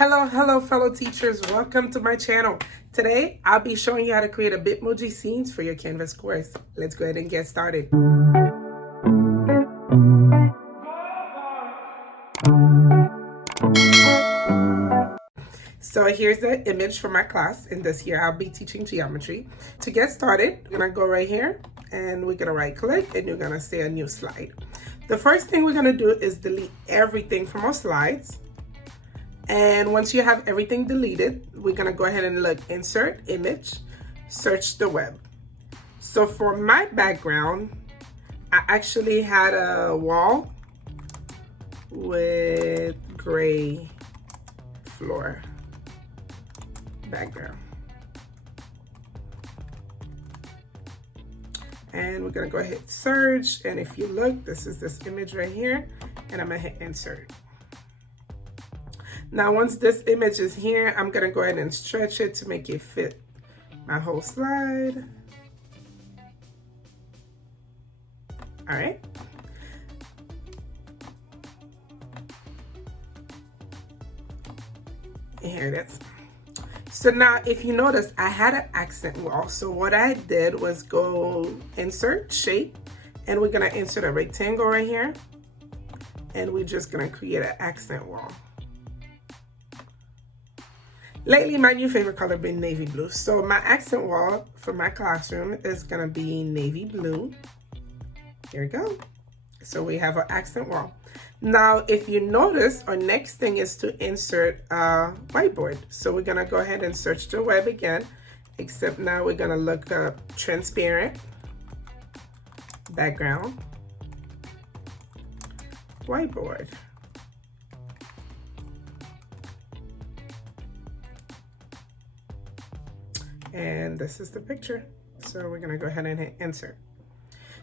Hello fellow teachers, welcome to my channel. Today I'll be showing you how to create a Bitmoji scenes for your Canvas course. Let's go ahead and get started. So here's the image for my class, and this year I'll be teaching geometry. To get started, we're gonna go right here and we're gonna right click and you're gonna say a new slide. The first thing we're gonna do is delete everything from our slides. And once you have everything deleted, we're gonna go ahead and look insert image, search the web. So for my background, I actually had a wall with gray floor background. And we're gonna go ahead and search. And if you look, this is this image right here, and I'm gonna hit insert. Now, once this image is here, I'm gonna go ahead and stretch it to make it fit my whole slide. All right. And here it is. So now, if you notice, I had an accent wall. So what I did was go insert shape, and we're gonna insert a rectangle right here. And we're just gonna create an accent wall. Lately, my new favorite color been navy blue. So my accent wall for my classroom is gonna be navy blue. Here we go. So we have our accent wall. Now, if you notice, our next thing is to insert a whiteboard. So we're gonna go ahead and search the web again, except now we're gonna look up transparent background whiteboard. And this is the picture. So we're gonna go ahead and hit insert.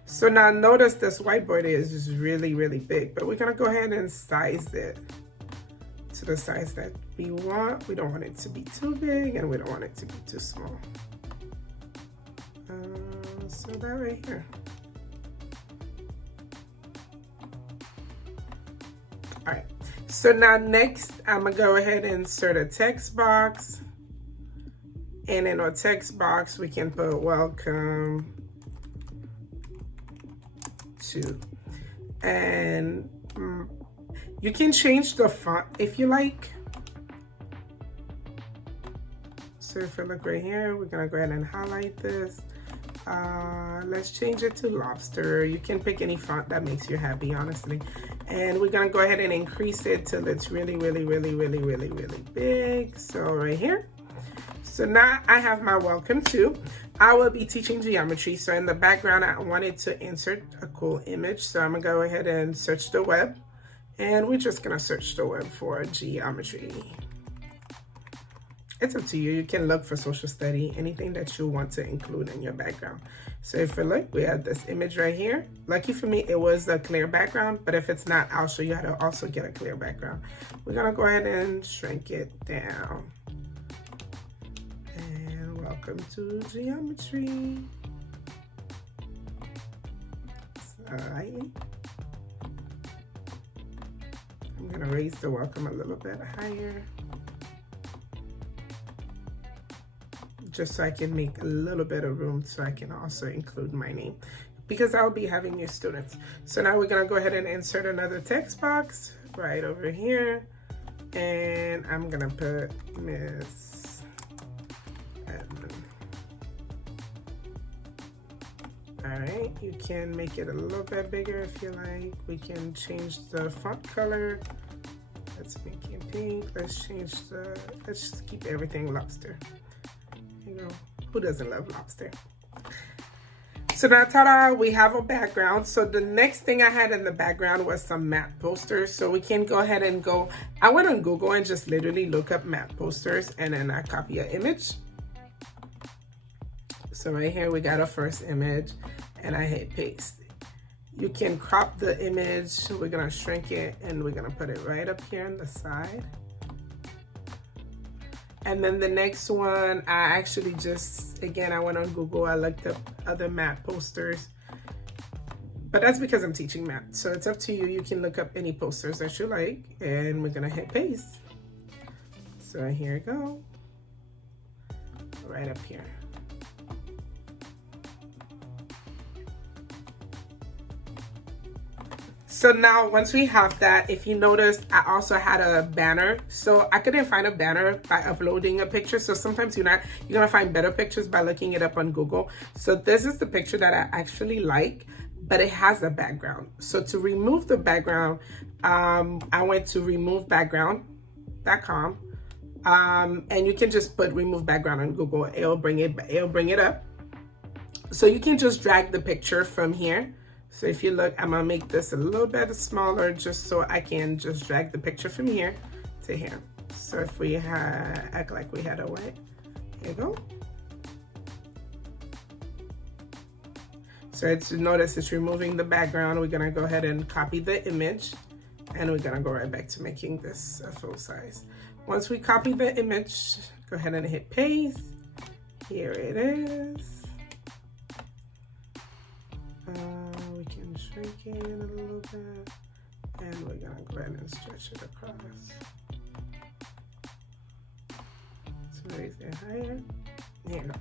So now notice this whiteboard is just really, really big, but we're gonna go ahead and size it to the size that we want. We don't want it to be too big and we don't want it to be too small. So that right here. All right, so now next, I'm gonna go ahead and insert a text box. And in our text box, we can put welcome to. And you can change the font if you like. So if we look right here, we're gonna go ahead and highlight this. Let's change it to lobster. You can pick any font that makes you happy, honestly. And we're gonna go ahead and increase it till it's really, really, really, really, really, really big. So right here. So now I have my welcome to. I will be teaching geometry. So in the background, I wanted to insert a cool image. So I'm gonna go ahead and search the web. And we're just gonna search the web for geometry. It's up to you. You can look for social study, anything that you want to include in your background. So if we look, we have this image right here. Lucky for me, it was a clear background, but if it's not, I'll show you how to also get a clear background. We're gonna go ahead and shrink it down. Welcome to geometry. Alright. I'm gonna raise the welcome a little bit higher, just so I can make a little bit of room so I can also include my name, because I'll be having new students. So now we're gonna go ahead and insert another text box right over here, and I'm gonna put Miss. All right, you can make it a little bit bigger if you like. We can change the font color. Let's make it pink. Let's just keep everything lobster. You know, who doesn't love lobster? So now, ta-da, we have a background. So the next thing I had in the background was some map posters. So we can go ahead and I went on Google and just literally look up map posters, and then I copy an image. So right here, we got our first image, and I hit paste. You can crop the image. We're gonna shrink it, and we're gonna put it right up here on the side. And then the next one, I actually again, I went on Google, I looked up other map posters. But that's because I'm teaching math. So it's up to you. You can look up any posters that you like, and we're gonna hit paste. So here we go, right up here. So now once we have that, if you notice, I also had a banner. So I couldn't find a banner by uploading a picture. So sometimes you're gonna find better pictures by looking it up on Google. So this is the picture that I actually like, but it has a background. So to remove the background, I went to removebackground.com, and you can just put remove background on Google. It'll bring it up. So you can just drag the picture from here. So if you look, I'm gonna make this a little bit smaller just so I can just drag the picture from here to here. So if we act like we had a white, here you go. So notice it's removing the background. We're gonna go ahead and copy the image, and we're gonna go right back to making this a full size. Once we copy the image, go ahead and hit paste. Here it is. We can shrink it a little bit, and we're gonna go ahead and stretch it across. So raise it higher. Here you go.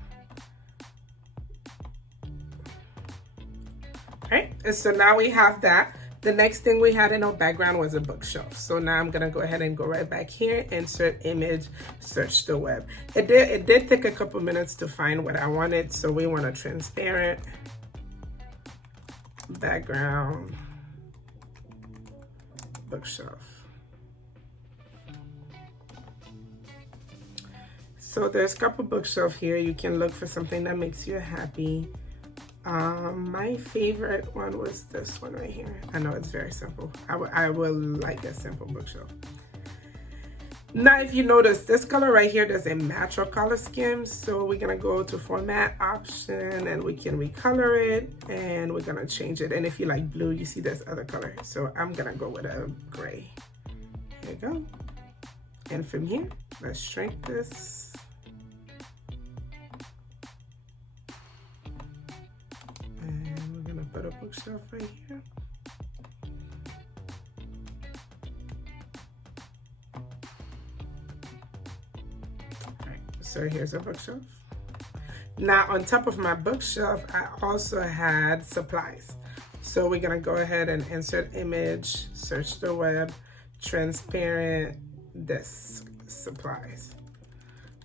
Alright, so now we have that. The next thing we had in our background was a bookshelf. So now I'm gonna go ahead and go right back here, insert image, search the web. It did take a couple minutes to find what I wanted, so we want a transparent background bookshelf. So there's a couple bookshelf here. You can look for something that makes you happy. My favorite one was this one right here. I know it's very simple. I will like a simple bookshelf. Now, if you notice, this color right here doesn't match our color scheme. So we're gonna go to format option, and we can recolor it, and we're gonna change it. And if you like blue, you see this other color. So I'm gonna go with a gray. Here you go. And from here, let's shrink this. And we're gonna put a bookshelf right here. So here's a bookshelf. Now on top of my bookshelf, I also had supplies. So we're gonna go ahead and insert image, search the web, transparent desk supplies.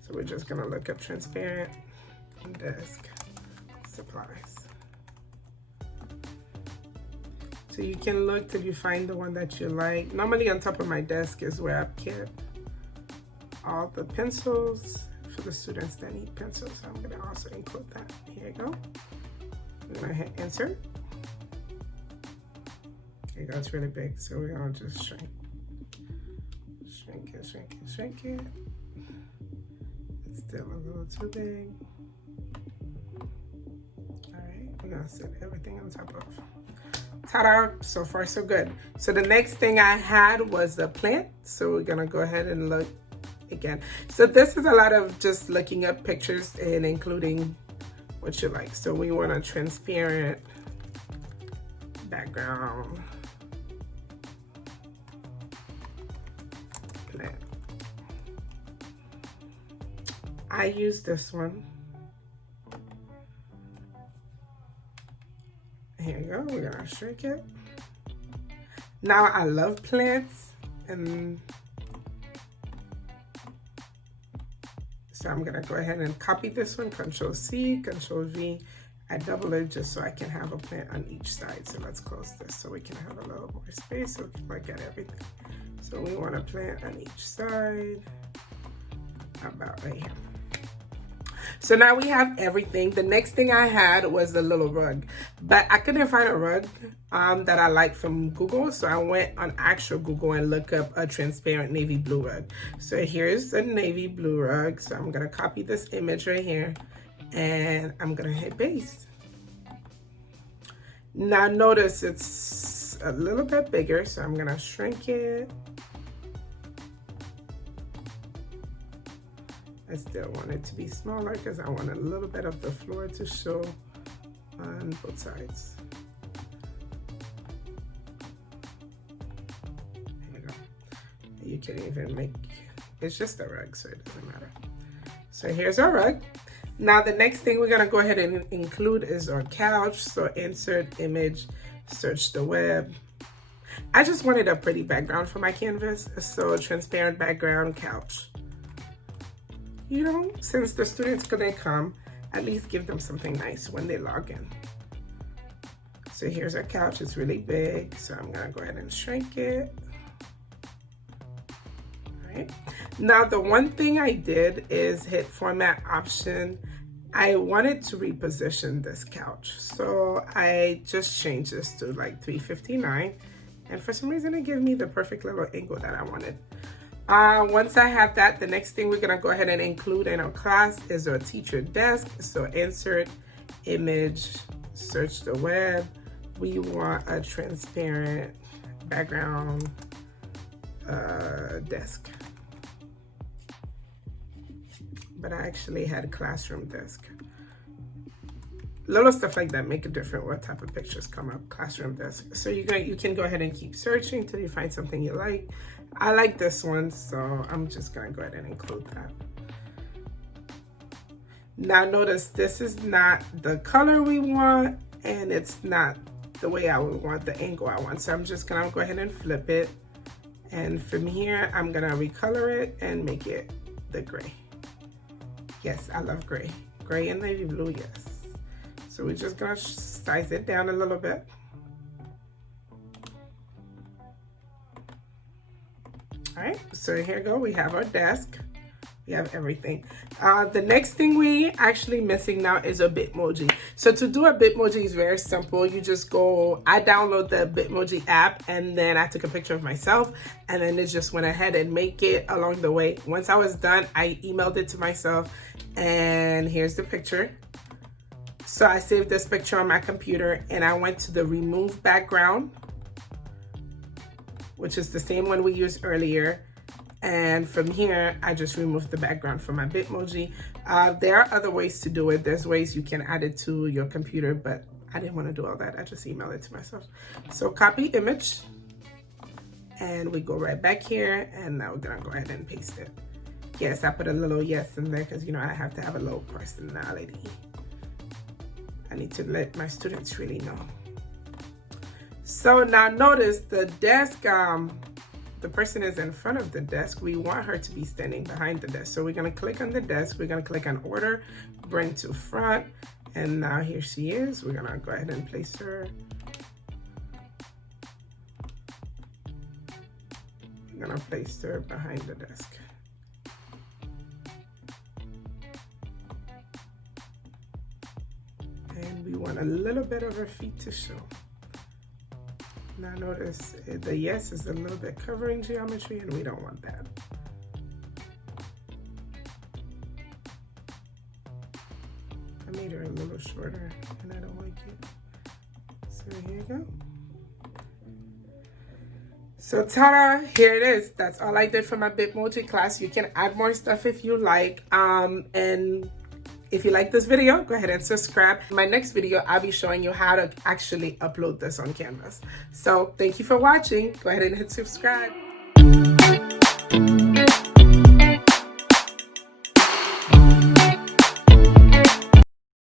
So we're just gonna look up transparent desk supplies. So you can look till you find the one that you like. Normally on top of my desk is where I keep all the pencils for the students that need pencils. So I'm gonna also include that. Here you go. I'm gonna hit insert. Here you go, it's really big, so we're gonna just shrink. Shrink it, shrink it, shrink it. It's still a little too big. All right, we're gonna set everything on top of. Ta-da, so far so good. So the next thing I had was the plant. So we're gonna go ahead and look again. So this is a lot of just looking up pictures and including what you like. So we want a transparent background plant. I use this one. Here you go, we're gonna shrink it. Now I love plants, and so I'm gonna go ahead and copy this one, Control C, Control V. I double it just so I can have a plant on each side. So let's close this so we can have a little more space so we can look at everything. So we want a plant on each side, about right here. So now we have everything. The next thing I had was the little rug, but I couldn't find a rug that I liked from Google. So I went on actual Google and looked up a transparent navy blue rug. So here's a navy blue rug. So I'm gonna copy this image right here, and I'm gonna hit paste. Now notice it's a little bit bigger, so I'm gonna shrink it. I still want it to be smaller because I want a little bit of the floor to show on both sides. There you go. You can even make It's just a rug, so it doesn't matter. So here's our rug. Now the next thing we're gonna go ahead and include is our couch. So insert image, search the web. I just wanted a pretty background for my canvas, so transparent background couch. You know, since the students gonna come, at least give them something nice when they log in. So here's our couch, it's really big, so I'm gonna go ahead and shrink it. All right. Now the one thing I did is hit format option. I wanted to reposition this couch, so I just changed this to like 359, and for some reason it gave me the perfect little angle that I wanted. Once I have that, the next thing we're gonna go ahead and include in our class is our teacher desk. So insert image, search the web. We want a transparent background desk. But I actually had a classroom desk. Little stuff like that make it different what type of pictures come up. Classroom desk. So you can go ahead and keep searching till you find something you like. I like this one, so I'm just gonna go ahead and include that. Now notice this is not the color we want, and it's not the way I would want, the angle I want. So I'm just gonna go ahead and flip it. And from here, I'm gonna recolor it and make it the gray. Yes, I love gray. Gray and navy blue, yes. So we're just gonna size it down a little bit. All right, so here we go. We have our desk. We have everything. The next thing we actually missing now is a Bitmoji. So to do a Bitmoji is very simple. You just go, I download the Bitmoji app, and then I took a picture of myself, and then it just went ahead and make it along the way. Once I was done, I emailed it to myself, and here's the picture. So I saved this picture on my computer, and I went to the remove background, which is the same one we used earlier. And from here, I just removed the background from my Bitmoji. There are other ways to do it. There's ways you can add it to your computer, but I didn't want to do all that. I just emailed it to myself. So copy image, and we go right back here, and now we're gonna go ahead and paste it. Yes, I put a little yes in there because, you know, I have to have a little personality. I need to let my students really know. So now notice the desk, the person is in front of the desk. We want her to be standing behind the desk. So we're gonna click on the desk. We're gonna click on order, bring to front. And now here she is. We're gonna go ahead and place her. We're gonna place her behind the desk. And we want a little bit of her feet to show. Now notice the yes is a little bit covering geometry, and we don't want that. I made her a little shorter, and I don't like it. So here you go. So ta-da, here it is. That's all I did for my Bitmoji class. You can add more stuff if you like. And if you like this video, go ahead and subscribe. In my next video, I'll be showing you how to actually upload this on Canvas. So thank you for watching. Go ahead and hit subscribe.